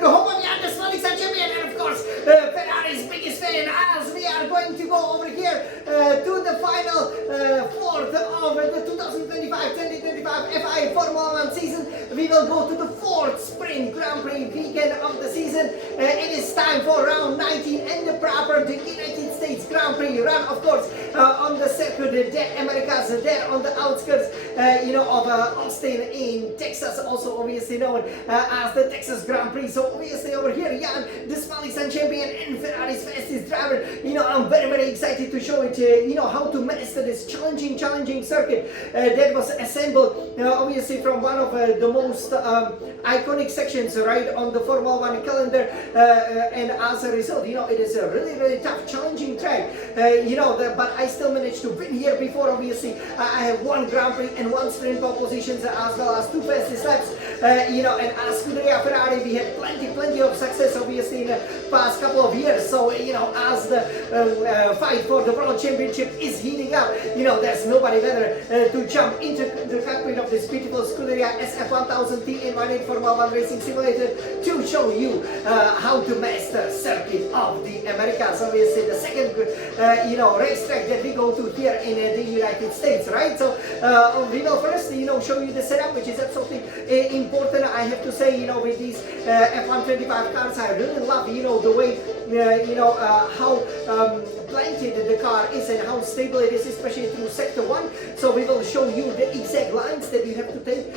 to the home of the undisputed champion, and of course, Ferrari's biggest fan, as we are going to go over here to the final fourth of the 2025-2025 FI Formula 1 season. We will go to the fourth Sprint Grand Prix weekend of the season. It is time for round 19 and the proper the United States Grand Prix run, of course, on the circuit de Americas, there on the outskirts, of Austin in Texas, also obviously known as the Texas Grand Prix. So obviously over here, Jan, the Spanish champion and Ferrari's fastest driver. I'm very excited to show it. How to master this challenging circuit that was assembled, obviously from one of the most iconic sections, right, on the Formula 1 calendar, and as a result, it is a really tough, challenging track. But I still managed to win here before. Obviously, I have one Grand Prix and one sprint pole positions, as well as two fastest laps. And as Scuderia Ferrari, we had plenty of success, obviously, in the past couple of years. So, as the fight for the World Championship is heating up, there's nobody better to jump into the cockpit of this beautiful Scuderia SF1000T in 1.8 Formula 1 Racing Simulator to show you how to master circuit of the Americas. Obviously, the second, racetrack that we go to here in the United States, right? So, we will first, show you the setup, which is absolutely important. I have to say, with these F125 cars, I really love, the way, how planted the car is and how stable it is, especially through sector 1. So we will show you the exact lines that you have to take,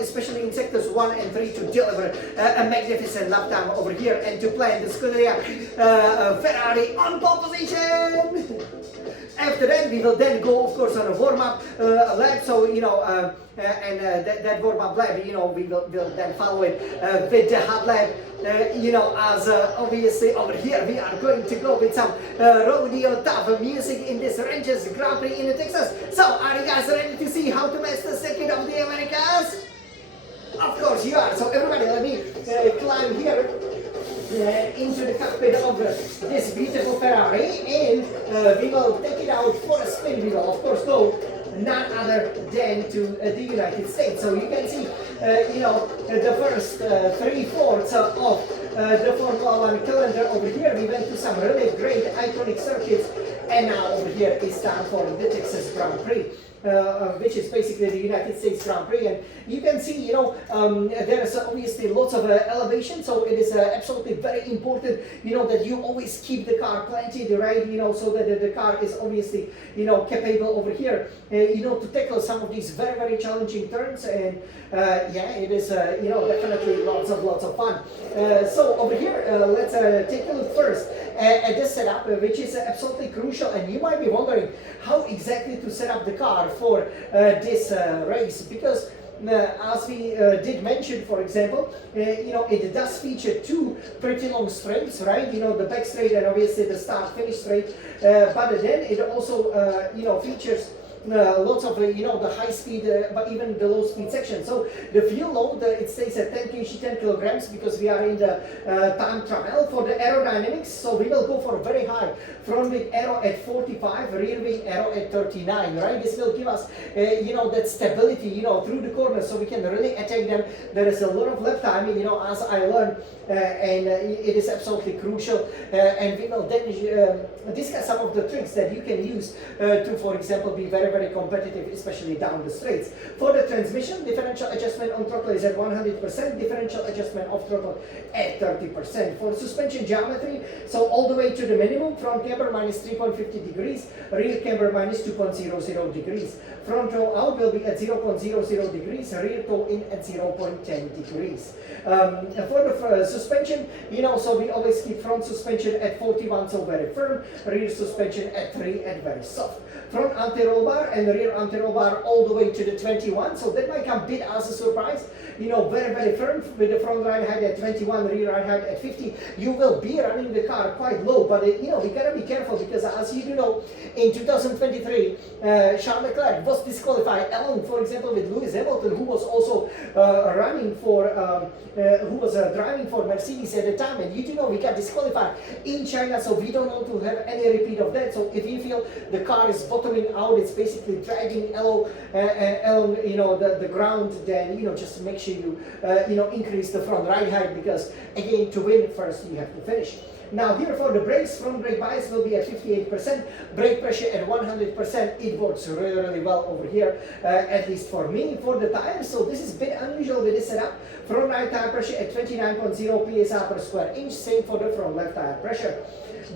especially in sectors 1 and 3 to deliver a magnificent lap time over here and to plan the Scuderia Ferrari on pole position. After that, we will then go, of course, on a warm-up lap. So, that warm-up lap, we'll then follow it with the hot lap. As obviously over here we are going to go with some rodeo tough music in this Rangers Grand Prix in Texas. So, are you guys ready to see how to master the circuit of the Americas? Of course you are. So, everybody, let me climb here into the cockpit of this beautiful Ferrari, and we will take it out for a spin. We will, of course, go none other than to the United States. So you can see, the first 3/4 of the Formula 1 calendar over here. We went to some really great iconic circuits, and now over here is time for the Texas Grand Prix. Which is basically the United States Grand Prix, and you can see, there's obviously lots of elevation, so it is absolutely very important, that you always keep the car planted, right, so that the car is obviously, capable over here, to tackle some of these very challenging turns, and it is, definitely lots of fun. So over here, let's take a look first at this setup, which is absolutely crucial, and you might be wondering how exactly to set up the car for this race, because as we did mention, for example, it does feature two pretty long straights, right? The back straight and obviously the start-finish straight, but then it also, features lots of, the high speed, but even the low speed section. So the fuel load, it stays at 10 kg, 10 kilograms, because we are in the time trial. For the aerodynamics, so we will go for very high front wing aero at 45, rear wing aero at 39, right? This will give us, that stability, through the corners, so we can really attack them. There is a lot of lap time, as I learned, and it is absolutely crucial. And we will then discuss some of the tricks that you can use to, for example, be very competitive, especially down the straights. For the transmission, differential adjustment on throttle is at 100%, differential adjustment of throttle at 30%. For suspension geometry, so all the way to the minimum, front camber minus 3.50 degrees, rear camber minus 2.00 degrees. Front toe out will be at 0.00 degrees, rear toe in at 0.10 degrees. For the suspension, so we always keep front suspension at 41, so very firm, rear suspension at 3 and very soft. Front anti-roll bar and rear anti-roll bar all the way to the 21, so that might come a bit as a surprise. Very firm with the front ride height at 21, rear ride height at 50. You will be running the car quite low, but we gotta be careful, because as you do know, in 2023, Charles Leclerc was disqualified along, for example, with Lewis Hamilton, who was also driving for Mercedes at the time, and you do know we got disqualified in China, so we don't want to have any repeat of that. So if you feel the car is bottoming out, it's basically dragging along, the ground, then, just make sure you, increase the front ride height, because again, to win first, you have to finish. Now here for the brakes, front brake bias will be at 58%, brake pressure at 100%. It works really, really well over here, at least for me. For the tires, so this is a bit unusual with this setup. Front right tire pressure at 29.0 psi per square inch, same for the front left tire pressure.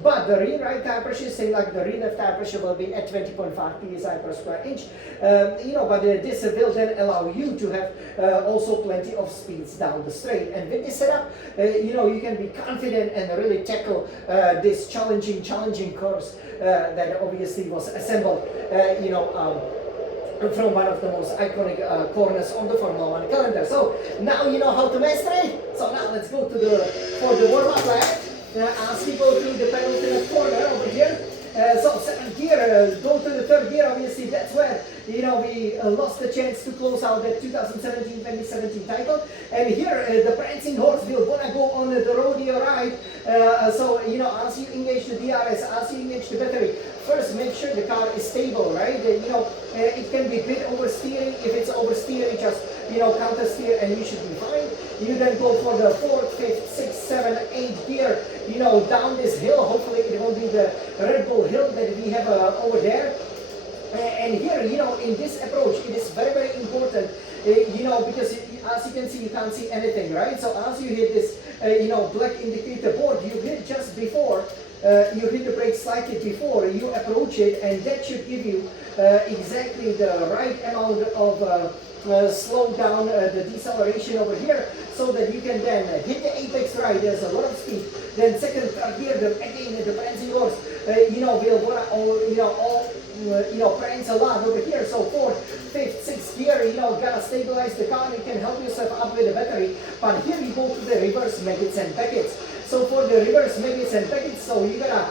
But the rear right tire pressure, same like the rear left tire pressure, will be at 20.5 psi per square inch. But this will then allow you to have also plenty of speeds down the straight. And with this setup, you can be confident and really tackle this challenging course that obviously was assembled, from one of the most iconic corners on the Formula 1 calendar. So now you know how to master it. So now let's go for the warm-up lap. As we go through the penultimate corner over here. So second gear, go to the third gear, obviously that's where, we lost the chance to close out the 2017-2017 title. And here, the prancing horse will wanna go on the rodeo ride. So, as you engage the DRS, as you engage the battery, first make sure the car is stable, right? It can be a bit oversteering. If it's oversteering, just, counter steer and you should be fine. You then go for the 4th, 5th, 6th, 7th, 8th gear, down this hill. Hopefully it won't be the Red Bull hill that we have over there. And here, in this approach, it is very, very important, because as you can see, you can't see anything, right? So as you hit this, black indicator board, you hit just before, you hit the brake slightly before you approach it, and that should give you exactly the right amount of slow down the deceleration over here, so that you can then hit the apex right. There's a lot of speed. Then second, third gear, again the prancing horse, will prance a lot over here. So 4th, 5th, 6th gear, gotta stabilize the car. You can help yourself up with the battery. But here you go to the reverse maggots and packets. So for the reverse maggots and packets, so you gotta,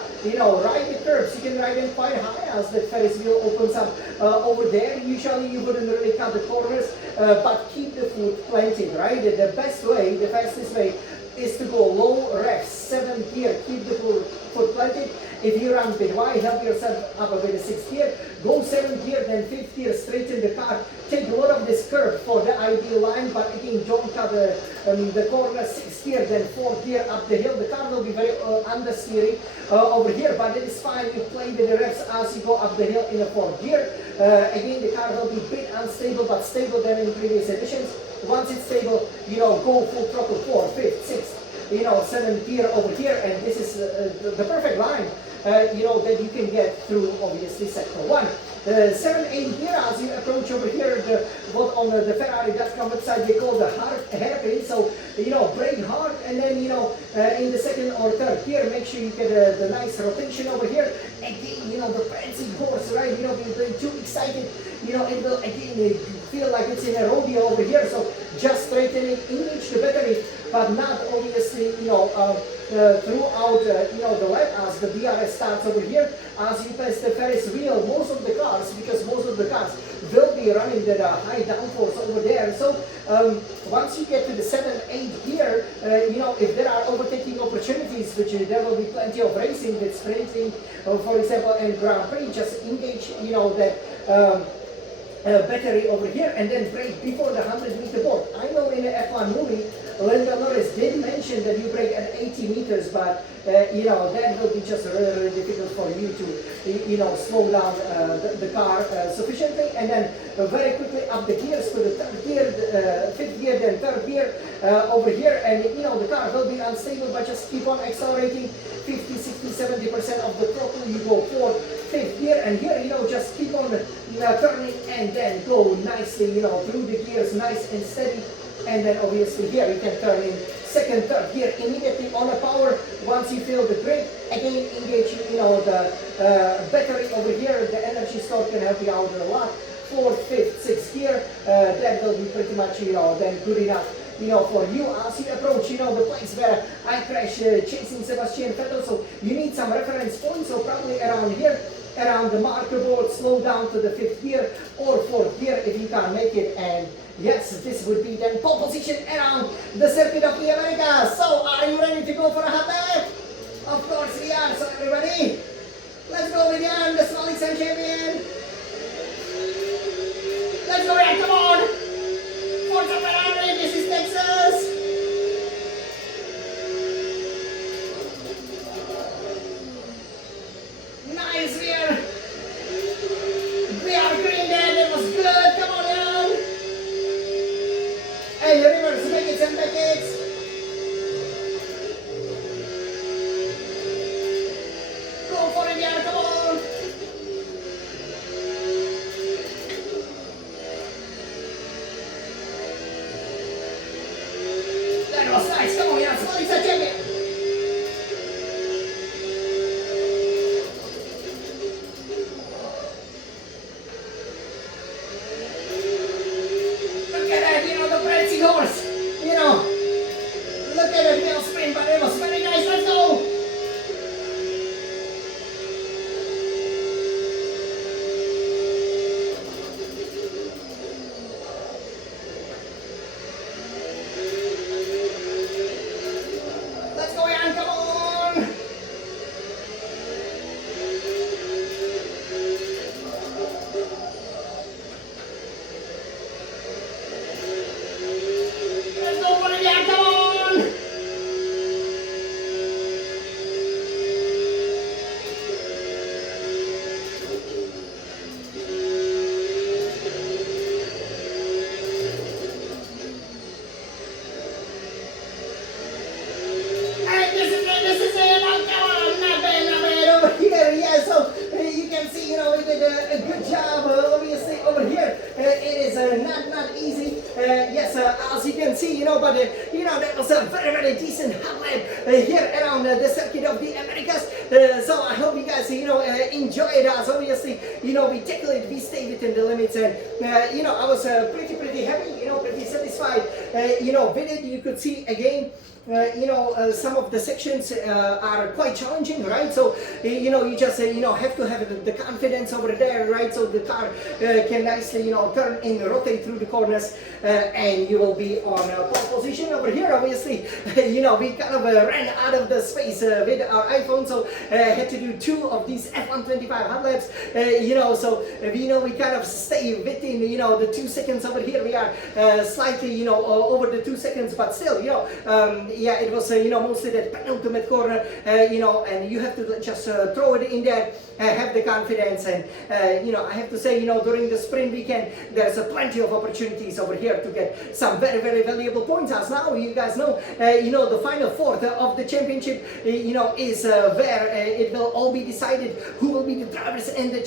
ride the curves. You can ride them quite high as the Ferris wheel opens up over there. Usually you wouldn't really cut the corners, but keep the foot planted, right? The best way, the fastest way, is to go low revs, 7th gear, keep the foot planted. If you run a bit wide, help yourself up with the 6th gear. Go 7th gear, then 5th gear, straighten the car. Take a lot of this curve for the ideal line, but again, don't cut the corner. 6th gear, then 4th gear up the hill. The car will be very understeering over here, but it is fine. You play with the revs as you go up the hill in the 4th gear. Again, the car will be a bit unstable, but stable than in previous editions. Once it's stable, go full throttle, 4th, 5th, 6th, 7th gear over here, and this is the perfect line, that you can get through, obviously, sector 1. 7, 8 gear, as you approach over here, what on the Ferrari.com website they call the hard hairpin. So, brake hard, and then, in the 2nd or 3rd gear, make sure you get the nice rotation over here. Again, the prancing horse, right? Being too excited, it will again feel like it's in a rodeo over here. So just straighten it, engage the battery, but not obviously, throughout, the lap as the DRS starts over here. As you pass the Ferris wheel, most of the cars will be running the high downforce over there. So once you get to the 7th, 8th gear, if there are overtaking opportunities, which there will be plenty of racing with sprinting, for example, and Grand Prix, just engage, that battery over here, and then brake before the 100-meter board. I know in the F1 movie, Lando Norris did mention that you brake at 80 meters, but that will be just really, really difficult for you to, slow down the car sufficiently. And then very quickly up the gears to the 3rd gear, 5th gear, then 3rd gear over here, and the car will be unstable, but just keep on accelerating. 50, 60, 70% of the throttle, you go 4th, 5th gear, and here, just keep on turning, and then go nicely, through the gears, nice and steady. And then obviously here you can turn in 2nd, 3rd gear immediately on the power. Once you feel the brake, again engage, the battery over here. The energy store can help you out a lot. 4th, 5th, 6th gear, that will be pretty much, then good enough, for you as you approach, the place where I crashed chasing Sebastian Vettel. So you need some reference points, so probably around here, around the marker board, slow down to the 5th gear or 4th gear if you can't make it. And yes, this would be then pole position around the Circuit of the Americas. So are you ready to go for a hot lap? Of course we are. So everybody, Let's go again, the Solid Sun champion. Let's go again, come on. Forza Ferrari, this is Texas. Nice here. We are green there, that was good, come on down. Hey, reverse buckets and buckets. Go for it, yeah, come on. That was nice, come on, yeah, Solid Sun champion. Look at that, the Prix horse. Look at it, sprint, but it was very nice. Let's go. Let's go, Jan, come on. Let's go for it, Jan, come on. And this is it, oh, come on, not bad over here, yeah, so you can see, we did a good job, obviously, over here. It is not easy, yes, as you can see, but, that was a very, very decent hot lap here around the circuit of the Americas. So I hope you guys, enjoyed us. Obviously, we tackled it, we stayed within the limits, and, I was pretty happy, pretty satisfied, with it. You could see again, some of the sections are quite challenging, right? So, you just, have to have the confidence over there, right? So the car can nicely, turn and rotate through the corners, and you will be on pole position over here. Obviously, we kind of ran out of the space with our iPhone, so had to do 2 of these F125 hot laps, so we kind of stay within, the 2 seconds over here. We are slightly, over the 2 seconds, but still, yeah, it was, mostly that penultimate corner, and you have to just throw it in there, have the confidence, and, I have to say, during the sprint weekend, there's plenty of opportunities over here to get some very, very valuable points. As now, you guys know, the final fourth of the championship, is where it will all be decided who will be the drivers and the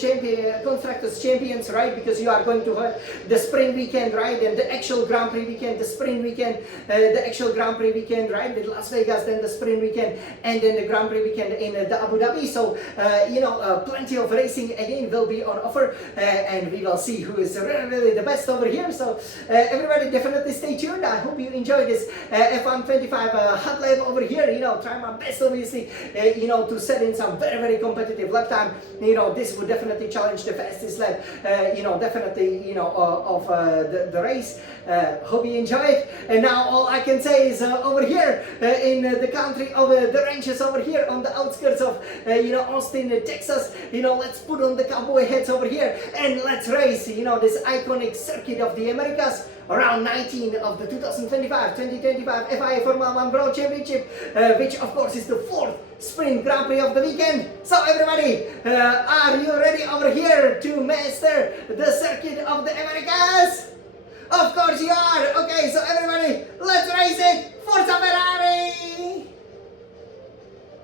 constructors champions, right? Because you are going to have the sprint weekend, right? And the actual Grand Prix weekend, the sprint weekend, the actual Grand Prix weekend, right? With Las Vegas, then the sprint weekend, and then the Grand Prix weekend in the Abu Dhabi. So, plenty of racing again will be on offer, and we will see who is really the best over here. So, everybody definitely stay tuned. I hope you enjoy this F125 hot lap over here. Try my best, obviously, to set in some very, very competitive lap time. This would definitely challenge the fastest lap, definitely, of the race. Hope you enjoy it. And now all I can say is over here in the country of the ranches over here on the outskirts of, Austin, Texas, let's put on the cowboy hats over here and let's race, this iconic circuit of the Americas. Around 19 of the 2025 FIA Formula 1 World Championship, which of course is the 4th Sprint Grand Prix of the weekend. So everybody, are you ready over here to master the circuit of the Americas? Of course you are. Okay, so everybody, let's race it.